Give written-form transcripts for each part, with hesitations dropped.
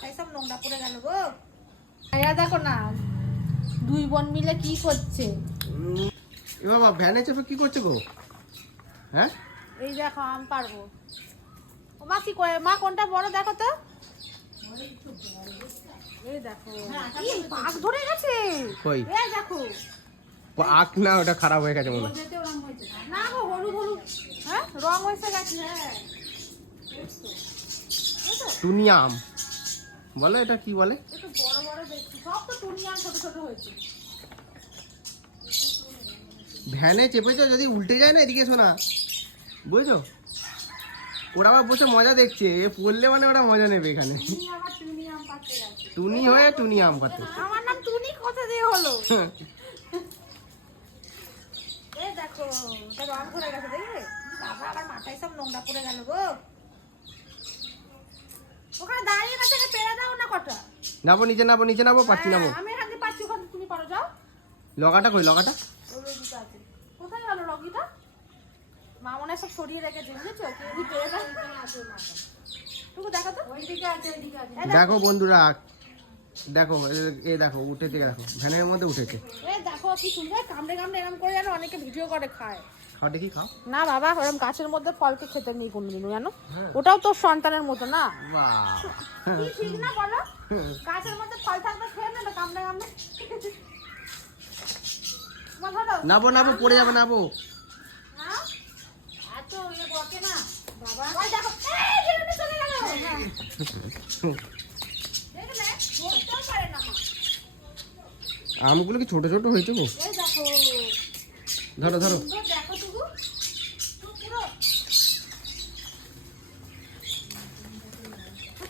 মাথায় সব নোংরা পড়ে গেল গো। আয়া দেখো না দুই বোন মিলে কি করছে। এ বাবা ভ্যানে চেপে কি করছে গো? হ্যাঁ এই দেখো আম পারবো। ও মা কি করে, মা কোনটা বড় দেখো তো। এই দেখো এই পাক ধরে গেছে। কই এই দেখো আখ না, ওটা খারাপ হয়ে গেছে মনে হয়। না গো হলুদ হলুদ হ্যাঁ রং হয়েছে গেছে। হ্যাঁ টুনি আম বলে, এটা কি বলে? একটু বড় বড় দেখছি, সব তো টুনি আম ছোট ছোট হয়েছে। ভ্যানে চেপেছো, যদি উল্টে যায় না এদিকে শোনা, বুঝছো? ওরা আবার বসে মজা দেখছে, এ পড়লে মানে ওরা মজা নেবে এখানে। টুনি আবার টুনি আম পাচ্ছে গেছে। টুনি হয়ে টুনি আম পাতে। আমার নাম টুনি কোথা দিয়ে হলো? এই দেখো এটা রং ধরে গেছে দেখলে। বাবা আমার মাথায় সব নোংরা পড়ে গেল গো। ওখানে দাঁড়িয়ে গেছে, পেড়ে দাও না কটা। নাবো নিচে, নাবো নিচে, নাবো পাচ্ছি নাবো। আমি এখান থেকে পাচ্ছি, ওখানে তুমি পারো যাও। লগাটা কই লগাটা? ওই দিকে আছে। কোথায় গেল লগিটা? মা মনে হয় সব সরিয়ে রেখেছে বুঝেছো। কেউ পেড়ে দাও তুমি দেখো তো। ওই দিকে আছে, ওই দিকে আছে। দেখো বন্ধুরা, দেখো এ দেখো উঠেছে, দেখো ভ্যানের মধ্যে উঠেছে। এই দেখো কি সুন্দর কামড়ে কামড়ে এরকম করে, জানো অনেকে ভিডিও করে খায়। খাও দেখি, খাও। না বাবা ওরকম গাছের মধ্যে ফলকে খেতে নেই কোনোদিনও, জানো। ওটাও তোর সন্তানের মতো না। বাহ কি ঠিক না বলো? গাছের মধ্যে ফল থাকবে খেয়ে নেবে কামড়ে কামড়ে। নাবো নাবো, পড়ে যাবে, নাবো। হ্যাঁ? এত ইয়ে বকে না বাবা। ওই দেখো এই যেখানে চলে গেল। হ্যাঁ। দেখলে ধরতেও পারে না মা। আমগুলো কি ছোট ছোট হয়েছে গো? এই দেখো ধরো ধরো। সুন্দর দেখো টুকু। পুরো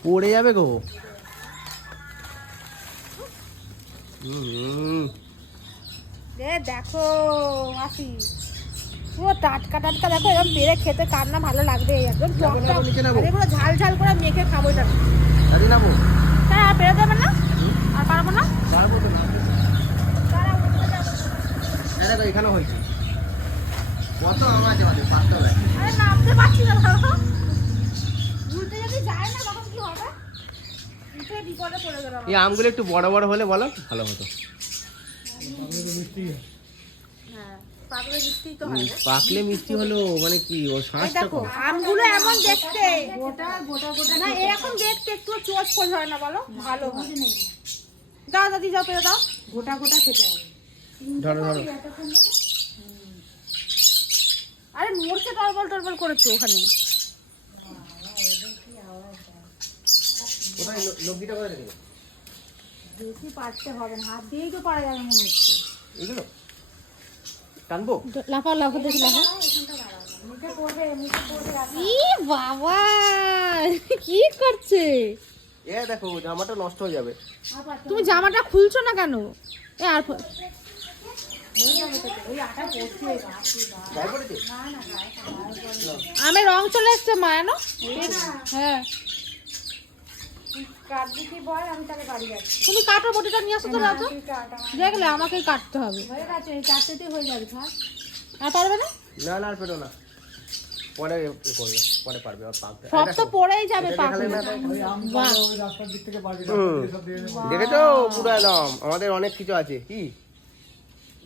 পড়ে যাবে গো। হুম, দেখো মাসি পুরো টাটকা টাটকা। দেখো এরকম পেরে খেতে কার না ভালো লাগবে। একদম নাবো, নাবো, নিচে নাবো। পুরো ঝাল ঝাল করে মেখে খাবো এটা। দাদি নাবো। হ্যাঁ আর পেরে দেবেন না, আর পারবো না। পারবো তো, নাবো। তারা উঠতে যাবো। এই দেখো এখানে হয়েছে। কত আম আছে আমাদের, পাঁচটা হবে। আরে নামতে পারছি না বাবা। উল্টে যদি যায় না তখন কি হবে? উঠে বিপদে পড়ে গেলাম। এই আমগুলো একটু বড় বড় হলে বলো ভালো হতো। হ্যাঁ পাগলে মিষ্টি তো হয়। পাকলে মিষ্টি হলো মানে কি, ও এই শ্বাসটা দেখো কম। আমগুলো এমন দেখতে গোটা গোটা গোটা না, এরকম দেখতে একটু চোচ ফোল হয় না বলো? ভালো হয়। দাও দাদি যাও পেরে দাও। গোটা গোটা খেতে হবে। ধরো ধরো। আরে নড়ছে টলবল টলবল করেছো ওখানে। কোথায় লগ্গিটা করে রেখেছো? বেশি পারতে হবে না, হাত দিয়েই তো পারা যাবে মনে হচ্ছে। এগুলো টানবো? লাফাও লাফাও দেখি লাফাও। ই বাবা কি করছে? এ দেখো জামাটা নষ্ট হয়ে যাবে। তুমি জামাটা খুলছো না কেন? এ আর গায়ে পড়েছে? আমি রং চলে এসছে মা জানো। হ্যাঁ তুমি কাটো, বটিটা নিয়ে আসো তো রাজু। দেখলে আমাকেই কাটতে হবে। আর পারবে না? না না আর পেরো না, পরে করবে, পরে পারবে আর পাকবে। সব তো পড়েই যাবে পাকলে। বাহ দেখেছো পুরো একদম আমাদের অনেক কিছু আছে কি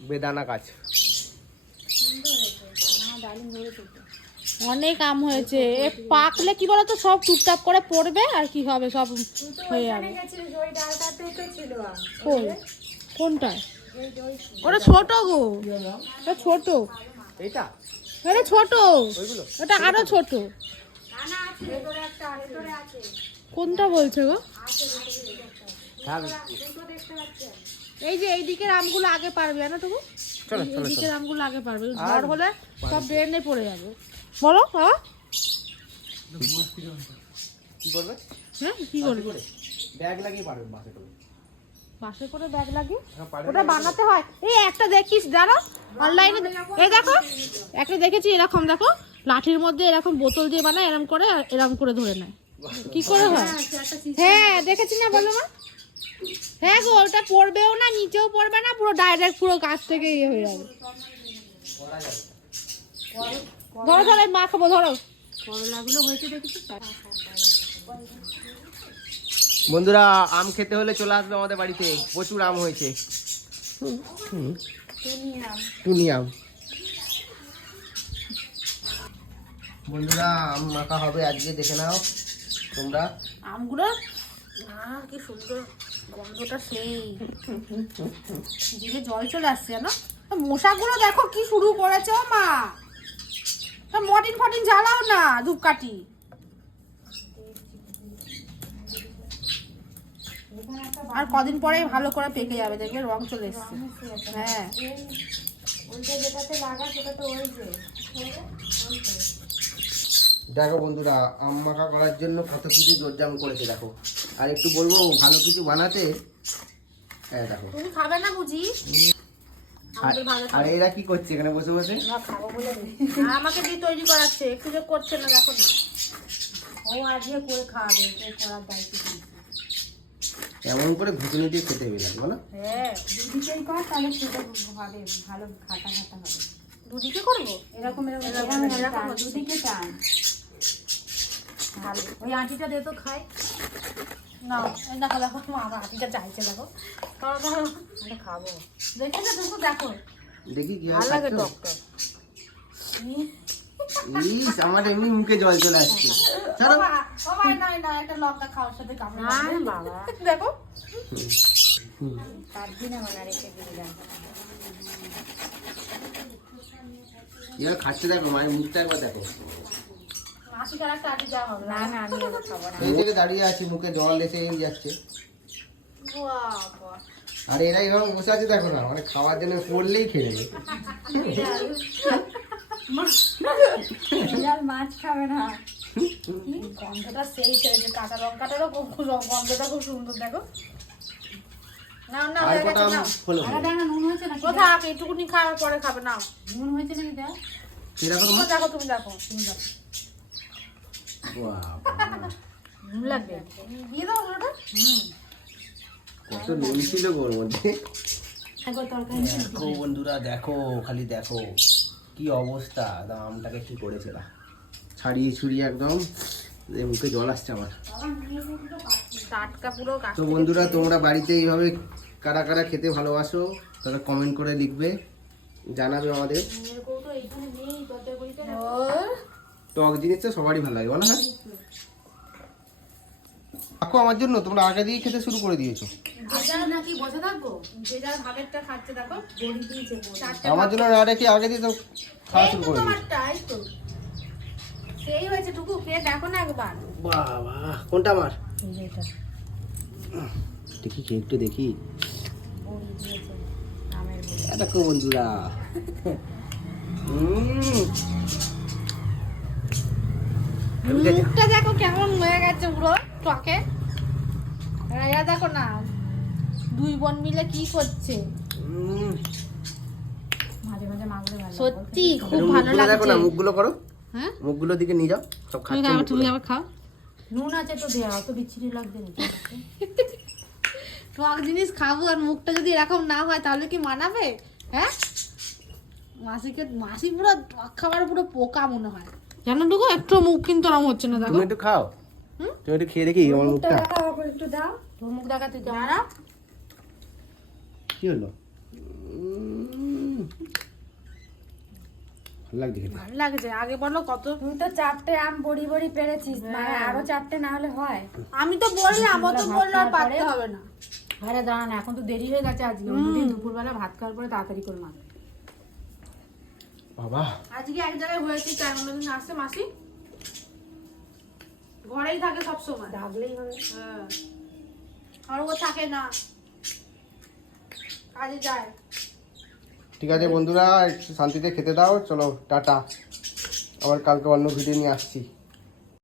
বেদানা গাছ। অনেক আম হয়েছে। এ পাকলে কি বলতো সব টুকটাক করে পড়বে আর কি হবে, সব হয়ে যাবে। কই? কোনটা? ওটা ছোট গো, ওটা ছোট। এইটা এটা ছোট, ওইগুলো ওটা আরো ছোট। কোনটা বলছে গো? হ্যাঁ এই যে এই দিকের আমগুলো আগে পারবে জানো তো গো। চলো এই চলো দিকের চলো। আমগুলো আগে পারবে, ঝড় হলে সব ড্রেনে পড়ে যাবে। বলো বাবা। কি করবে? হ্যাঁ কি করবে? ব্যাগ লাগিয়ে পারবে বাসে করে। বাসে করে ব্যাগ লাগিয়ে হ্যাঁ, পারবে। ওটা বানাতে হয়। এই একটা দেখিস জানো অনলাইনে, এই দেখো একটা দেখেছি এরকম, দেখো লাঠির মধ্যে এরকম বোতল দিয়ে বানায়, এরকম করে আর এরকম করে ধরে নেয়। কি করে হয়? হ্যাঁ দেখেছি না, বলো মা। হ্যাঁ গো ওটা পড়বেও না, নিচেও পড়বে না, পুরো ডাইরেক্ট পুরো গাছ থেকে ইয়ে হয়ে যাবে। ধরো ধরো মা খাবো, ধরো। করলাগুলো হয়েছে দেখেছি। বন্ধুরা আম খেতে হলে চলে আসবে আমাদের বাড়িতে, প্রচুর আম হয়েছে। টুনি আম। বন্ধুরা আম মাখা হবে আজকে, দেখে নাও তোমরা। আমগুলো কি সুন্দর গন্ধটা, সেই জিভে জল চলে আসছে না। মশাগুলো দেখো কি শুরু করেছে ও মা, মটিন ফটিন জ্বালাও না, ধূপকাঠি। আর কদিন পরে ভালো করে পেকে যাবে, দেখবে রং চলে এসছে। হ্যাঁ দেখো বন্ধুরা আম মাখা করার জন্য কত কিছু জোরজাম করেছে দেখো। আর একটু বলবো ভালো কিছু বানাতে, হ্যাঁ দেখো। তুমি খাবে না বুঝি? আর এরা কি করছে এখানে বসে বসে? আমাকে দিয়ে তৈরি করাচ্ছে, একটু যে করছে না দেখো না। ও আজকে করে খাওয়াবে, করার দায়িত্ব। এমন করে ঘুটনি দিয়ে খেতে হবে লাগবে না? হ্যাঁ দুদিকেই কর, তাহলে সেটা হবে ভালো, ঘাটা ঘাটা হবে। দুদিকে করবো এরকম এরকম দুদিকে টান ভালো। ওই আঁটিটা দে তো খাই না। দেখো দেখো আমার আঁটিটা চাইছে, দেখো খাবো। দেখেছো দেখো দেখো, দেখি কি ভালো লাগে টক টক। ইস আমার এমনি মুখে জল চলে আসছে। চলো বাবা না না, একটা লঙ্কা খাওয়ার সাথে কামড় বাবা দেখো। তার দিনে মনে রেখে দিলাম। এবার খাচ্ছে দেখো, মায়ের মুখটা একবার দেখো। মাসি কার একটা আটি দেওয়া হবে না। না আমি খাবো না। এই থেকে দাঁড়িয়ে আছি, মুখে জল এসে যাচ্ছে। বাবা আর এরা এইভাবে বসে আছে দেখো না, মানে খাওয়ার জন্য পড়লেই খেয়ে নেবে। মাছ খাবে না। গন্ধটা সেই ছেড়েছে, কাঁচা লঙ্কাটারও গন্ধটা খুব সুন্দর দেখো। না না আর কটা আম হলো? নুন হয়েছে না? কোথায় এইটুকুনি খাওয়ার পরে খাবে না? নুন হয়েছে নাকি দেখ। এরকম দেখো তুমি দেখো, তুমি দেখো। নুন লাগবে, দিয়ে দাও ওটা। কত নুন ছিল ওর মধ্যে। দেখো বন্ধুরা দেখো, খালি দেখো কি অবস্থা। আমটাকে কি করেছে না, ছাড়িয়ে ছুড়িয়ে একদম মুখে জল আসছে আমার। টাটকা পুরো। তো বন্ধুরা তোমরা বাড়িতে এইভাবে কারা কারা খেতে ভালোবাসো তারা কমেন্ট করে লিখবে, জানাবে আমাদের। টক জিনিস তো সবারই ভালো লাগে বলো। হ্যাঁ দেখো আমার জন্য তোমরা আগে দিয়ে খেতে শুরু করে দিয়েছো। নাকি বসে থাকবো, যে যার ভাগেরটা খাচ্ছে দেখো। আমার জন্য না রেখে আগে দিয়ে তো খাওয়া শুরু করে দিয়েছো। সেই হয়েছে টুকু, খেয়ে দেখো না একবার। বাবা কোনটা আমার? দেখি খেয়ে একটু দেখি। দেখো বন্ধুরা মুখটা দেখো কেমন হয়ে গেছে পুরো টকে। এরা দেখো না দুই বোন মিলে কি করছে। মাঝে মাঝে মাগলে ভালো, সত্যি খুব ভালো লাগছে। দেখো না মুখগুলো করো, হ্যাঁ মুখগুলোর দিকে নিয়ে যাও। সব খাচ্ছে, তুমি আবার খাও। নুন আছে তো দেয়া, অত বিচ্ছিরি লাগবে না। টক জিনিস খাবো আর মুখটা যদি এরকম না হয় তাহলে কি মানাবে? হ্যাঁ মাসি পুরো টক খাবার পুরো পোকা মনে হয় জানো টুকু। একটু মুখ কিন্তু আরাম হচ্ছে না দেখো। তুমি একটু খাও, তুমি একটু খেয়ে দেখি আমার মুখটা। একটু দাও তোর মুখ দেখা, তুই দাঁড়া। কি হলো? ভালো লাগছে খেতে। ভালো লাগছে। আগে বলো কত, তুই তো 4টে আম বড়ি বড়ি পেরেছিস, মানে আরো 4টে না হলে হয়। আমি তো বললাম, ও তো বললো আর পারতে হবে না। আরে দাঁড়া না, এখন তো দেরি হয়ে গেছে। আজকে অন্যদিন দুপুরবেলা ভাত খাওয়ার পরে তাড়াতাড়ি করে মাখ। বাবা আজকে এক জায়গায় হয়েছে, 4-5 দিন আসছে মাসি, ঘরেই থাকে সব সময়, ডাকলেই হবে। হ্যাঁ আর ও থাকে না, কাজে যায়। ঠিক আছে বন্ধুরা একটু শান্তিতে খেতে দাও। চলো টাটা, আবার কালকে অন্য ভিডিও নিয়ে আসছি।